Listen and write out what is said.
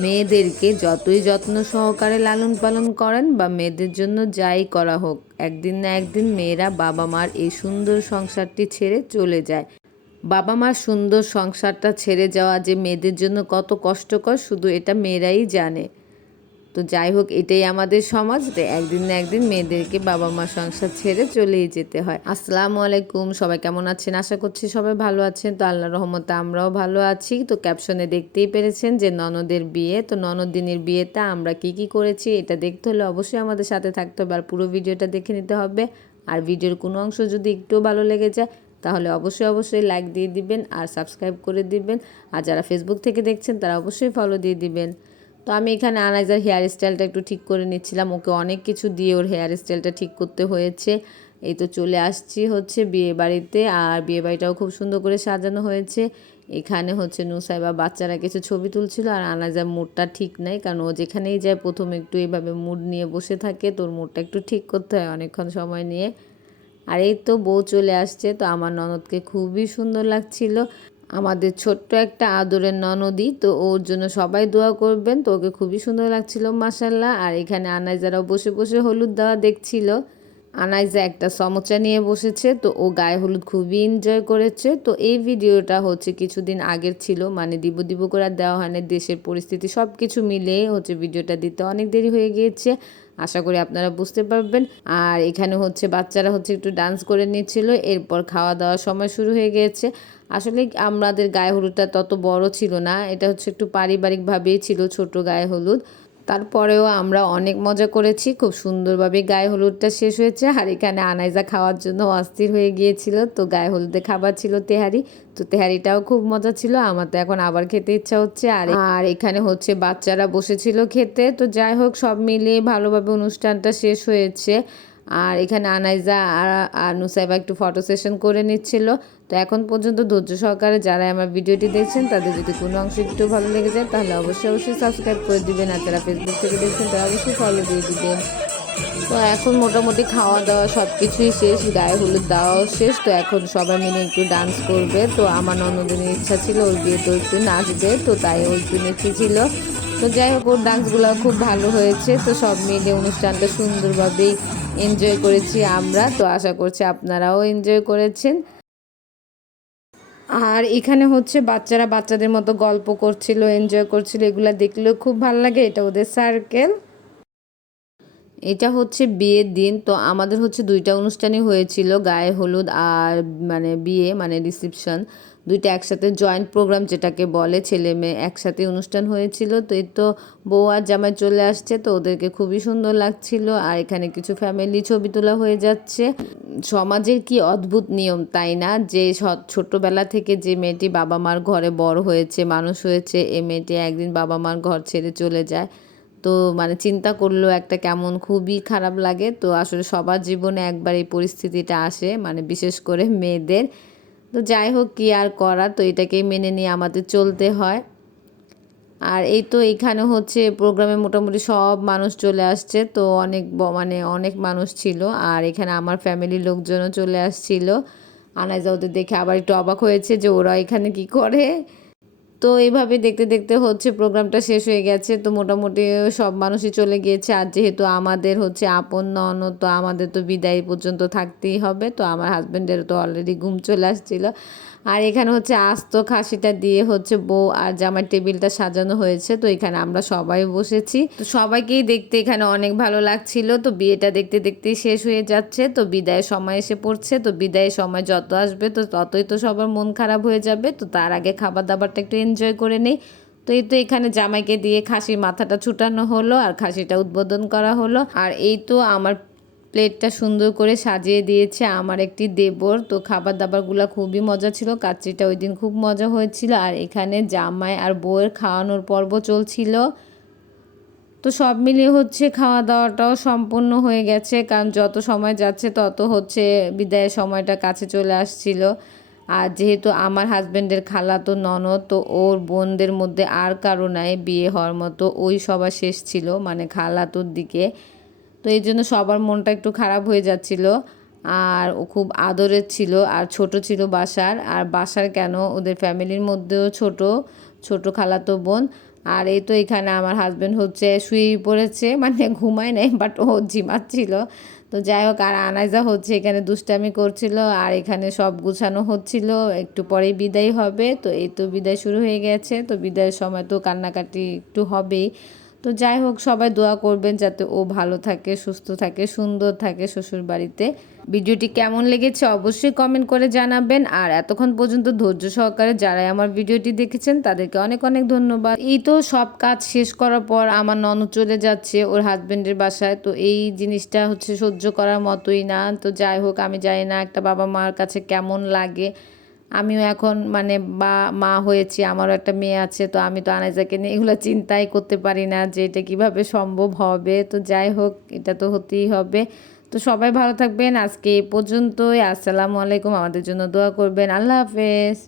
মেয়েদেরকে যতই যত্ন সহকারে লালন পালন করেন বা মেয়েদের জন্য যাই করা হোক, একদিন না একদিন মেয়েরা বাবা মার এই সুন্দর সংসারটি ছেড়ে চলে যায়। বাবা মার সুন্দর সংসারটা ছেড়ে যাওয়া যে মেয়েদের জন্য কত কষ্টকর, শুধু এটা মেয়েরাই জানে। তো যাই হোক, এটাই আমাদের সমাজ একদিন না একদিন মেয়েদেরকে বাবা মা সংসার ছেড়ে চলেই যেতে হয়। আসসালামু আলাইকুম, সবাই কেমন আছেন? আশা করছি সবাই ভালো আছেন। তো আল্লাহ রহমতে আমরাও ভালো আছি। তো ক্যাপশনে দেখতেই পেরেছেন যে ননদের বিয়ে, তো ননদিনীর বিয়েতে আমরা কি কি করেছি এটা দেখতে হলে অবশ্যই আমাদের সাথে থাকতে হবে আর পুরো ভিডিওটা দেখে নিতে হবে। আর ভিডিওর কোনো অংশ যদি একটু ভালো লেগে যায়, তাহলে অবশ্যই অবশ্যই লাইক দিয়ে দিবেন আর সাবস্ক্রাইব করে দিবেন। আর যারা ফেসবুক থেকে দেখছেন, তারা অবশ্যই ফলো দিয়ে দিবেন। তো আমি এখানে আনাইজার হেয়ার স্টাইলটা একটু ঠিক করে নিচ্ছিলাম। ওকে অনেক কিছু দিয়ে ওর হেয়ার স্টাইলটা ঠিক করতে হয়েছে। এই তো চলে আসছি হচ্ছে বিয়ে বাড়িতে আর বিয়ে বাড়িটাও খুব সুন্দর করে সাজানো হয়েছে। এখানে হচ্ছে নুসাইবা বাচ্চারা কিছু ছবি তুলছিল আর আনাজার মুডটা ঠিক নাই কারণ ও যেখানেই যায় প্রথম একটু এইভাবে মুড নিয়ে বসে থাকে, তোর মুডটা একটু ঠিক করতে হয় অনেকক্ষণ সময় নিয়ে। আর এই তো বউ চলে আসছে, তো আমার ননদকে খুবই সুন্দর লাগছিল। আমাদের ছোট্ট একটা আদরের ননদি তো ওর জন্য সবাই দোয়া করবেন। তো ওকে খুবই সুন্দর লাগছিল মাসাল্লাহ আর এখানে আনাইজারাও বসে বসে হলুদ দেওয়া দেখছিল। আনাইজা একটা সমচা নিয়ে বসেছে, তো ও গায়ে হলুদ খুবই এনজয় করেছে। তো এই ভিডিওটা হচ্ছে কিছুদিন আগের ছিল মানে দিব দিব করে দেওয়া হয়নি। দেশের পরিস্থিতি সব কিছু মিলে হচ্ছে ভিডিওটা দিতে অনেক দেরি হয়ে গিয়েছে। আশা করি আপনারা বুঝতে পারবেন। আর এখানে হচ্ছে বাচ্চারা হচ্ছে একটু ডান্স করে নিচ্ছিল, এরপর খাওয়া দাওয়ার সময় শুরু হয়ে গেছে আসলে আমাদের গায়ে হলুদটা তত বড় ছিল না, এটা হচ্ছে একটু পারিবারিকভাবেই ছিল ছোট গায়ে হলুদ। তারপরেও আমরা অনেক মজা করেছি। খুব সুন্দরভাবে গায়ে হলুদটা শেষ হয়েছে আর এখানে আনাইজা খাওয়ার জন্য অস্থির হয়ে গিয়েছিল। তো গায়ে হলুদে খাবার ছিল তেহারি। তো তেহারিটাও খুব মজা ছিল। আমার তো এখন আবার খেতে ইচ্ছা হচ্ছে। আর আর এখানে হচ্ছে বাচ্চারা বসেছিল খেতে। তো যাই হোক, সব মিলিয়ে ভালোভাবে অনুষ্ঠানটা শেষ হয়েছে। আর এখানে আনাইজা আর নুসাইবা একটু ফটো সেশন করে নিচ্ছিল। তো এখন পর্যন্ত ধৈর্য সহকারে যারা আমার ভিডিওটি দেখছেন, তাদের যদি কোনো অংশ একটু ভালো লেগে যায়, তাহলে অবশ্যই অবশ্যই সাবস্ক্রাইব করে দিবেন। আর যারা ফেসবুক থেকে দেখছেন, তারা অবশ্যই ফলো দিয়ে দিবেন। তো এখন মোটামুটি খাওয়া দাওয়া সব কিছুই শেষ, গায়ে হলুদ দেওয়াও শেষ। তো এখন সবাই মিলে একটু ডান্স করবে। তো আমার ননদিনের ইচ্ছা ছিল ওর বিয়ে তো একটু নাচবে, তো তাই ওই একটু নেচেছিল। তো যাই হোক, ওর ডান্সগুলো খুব ভালো হয়েছে। তো সব মিলে অনুষ্ঠানটা সুন্দরভাবেই এনজয় করেছি আমরা। তো আশা করছি আপনারাও এনজয় করেছেন। আর এখানে হচ্ছে বাচ্চারা বাচ্চাদের মতো গল্প করছিল এনজয় করছিল, এগুলো দেখলেও খুব ভালো লাগে। এটা ওদের সার্কেল এটা হচ্ছে বিয়ের দিন, তো আমাদের হচ্ছে দুইটা অনুষ্ঠানই হয়েছিল, গায়ে হলুদ আর মানে বিয়ে মানে রিসিপশন দুইটা একসাথে জয়েন্ট প্রোগ্রাম যেটাকে বলে, ছেলে মেয়ে একসাথে অনুষ্ঠান হয়েছিল। তো এই তো বউ আর জামাই চলে আসছে, তো ওদেরকে খুবই সুন্দর লাগছিল। আর এখানে কিছু ফ্যামিলি ছবি তোলা হয়ে যাচ্ছে। সমাজের কি অদ্ভুত নিয়ম, তাই না? যে ছোটবেলা থেকে যে মেয়েটি বাবা মার ঘরে বড় হয়েছে, মানুষ হয়েছে, এ মেয়েটি একদিন বাবা মার ঘর ছেড়ে চলে যায়। তো মানে চিন্তা করলেও একটা কেমন খুবই খারাপ লাগে। তো আসলে সবার জীবনে একবার এই পরিস্থিতিটা আসে মানে বিশেষ করে মেয়েদের। তো যাই হোক, কী আর করার? তো এটাকেই মেনে নিয়ে আমাদের চলতে হয়। আর এই তো এইখানে হচ্ছে প্রোগ্রামে মোটামুটি সব মানুষ চলে আসছে। তো অনেক মানে অনেক মানুষ ছিল। আর এখানে আমার ফ্যামিলির লোকজনও চলে আসছিল। আনাইজা ওদের দেখে আবার একটু অবাক হয়েছে যে ওরা এখানে কি করে? তো এইভাবে দেখতে দেখতে হচ্ছে প্রোগ্রামটা শেষ হয়ে গেছে। তো মোটামুটি সব মানুষই চলে গিয়েছে। আর যেহেতু আমাদের হচ্ছে আপন নন তো আমাদের তো বিদায় পর্যন্ত থাকতেই হবে। তো আমার হাজব্যান্ডের তো অলরেডি ঘুম চলে আসছিল। আর এখানে হচ্ছে আস্ত খাসিটা দিয়ে হচ্ছে বউ আর জামার টেবিলটা সাজানো হয়েছে, তো এখানে আমরা সবাই বসেছি। তো সবাইকেই দেখতে এখানে অনেক ভালো লাগছিল, তো বিয়েটা দেখতে দেখতেই শেষ হয়ে যাচ্ছে, তো বিদায়ের সময় এসে পড়ছে, তো বিদায়ের সময় যত আসবে তো ততই তো সবার মন খারাপ হয়ে যাবে, তো তার আগে খাবার দাবারটা একটু এনজয় করে নেই। তো এই তো এখানে জামাইকে দিয়ে খাসির মাথাটা ছুটানো হলো আর খাসিটা উদ্বোধন করা হলো। আর এই তো আমার প্লেটটা সুন্দর করে সাজিয়ে দিয়েছে আমার একটি দেবর। তো খাবার দাবারগুলো খুবই মজা ছিল, কাচ্চিটা ওই দিন খুব মজা হয়েছিল। আর এখানে জামাই আর বউয়ের খাওয়ানোর পর্ব চলছিল। তো সব মিলিয়ে হচ্ছে খাওয়া দাওয়াটাও সম্পূর্ণ হয়ে গেছে, কারণ যত সময় যাচ্ছে তত হচ্ছে বিদায়ের সময়টা কাছে চলে আসছিল। আর যেহেতু আমার হাজব্যান্ডের খালা তো ননদ, তো ওর বোনদের মধ্যে আর কারও নাই, বিয়ে হওয়ার মতো ওই সবার শেষ ছিল মানে খালাতোর দিকে। তো এই জন্য সবার মনটা একটু খারাপ হয়ে যাচ্ছিল। আর ও খুব আদরের ছিল, আর ছোট ছিল বাসার। আর বাসার কেন? ওদের ফ্যামিলির মধ্যেও ছোট ছোট খালাতো বোন। আর এই তো এখানে আমার হাজব্যান্ড হচ্ছে, শুয়ে পড়েছে মানে ঘুমায় নাই বাট ও ঝিমাচ্ছিল তো যাই হোক, আর আনাইজা হচ্ছে, এখানে দুষ্টামি করছিল, আর এখানে সব গুছানো হচ্ছিল। একটু পরেই বিদায় হবে, তো এই তো বিদায় শুরু হয়ে গেছে। তো বিদায়ের সময় তো কান্নাকাটি একটু হবেই। তো যাই হোক, সবাই দোয়া করবেন যাতে ও ভালো থাকে, সুস্থ থাকে, সুন্দর থাকে শ্বশুর বাড়িতে ভিডিওটি কেমন লেগেছে অবশ্যই কমেন্ট করে জানাবেন। আর এতক্ষণ পর্যন্ত ধৈর্য সহকারে যারাই আমার ভিডিওটি দেখেছেন, তাদেরকে অনেক অনেক ধন্যবাদ। এই তো সব কাজ শেষ করার পর আমার ননদ চলে যাচ্ছে ওর হাজবেন্ডের বাসায়। তো এই জিনিসটা হচ্ছে সহ্য করার মতোই না। তো যাই হোক, আমি জানি না একটা বাবা মার কাছে কেমন লাগে। আমিও এখন মানে বা, মা হয়েছি, আমারও একটা মেয়ে আছে, তো আমি তো আনাইজাকে নিয়ে এগুলো চিন্তাই করতে পারি না যে এটা কীভাবে সম্ভব হবে। তো যাই হোক, এটা তো হতেই হবে। তো সবাই ভালো থাকবেন। আজকে এই পর্যন্তই। আসসালামু আলাইকুম। আমাদের জন্য দোয়া করবেন। আল্লাহ হাফেজ।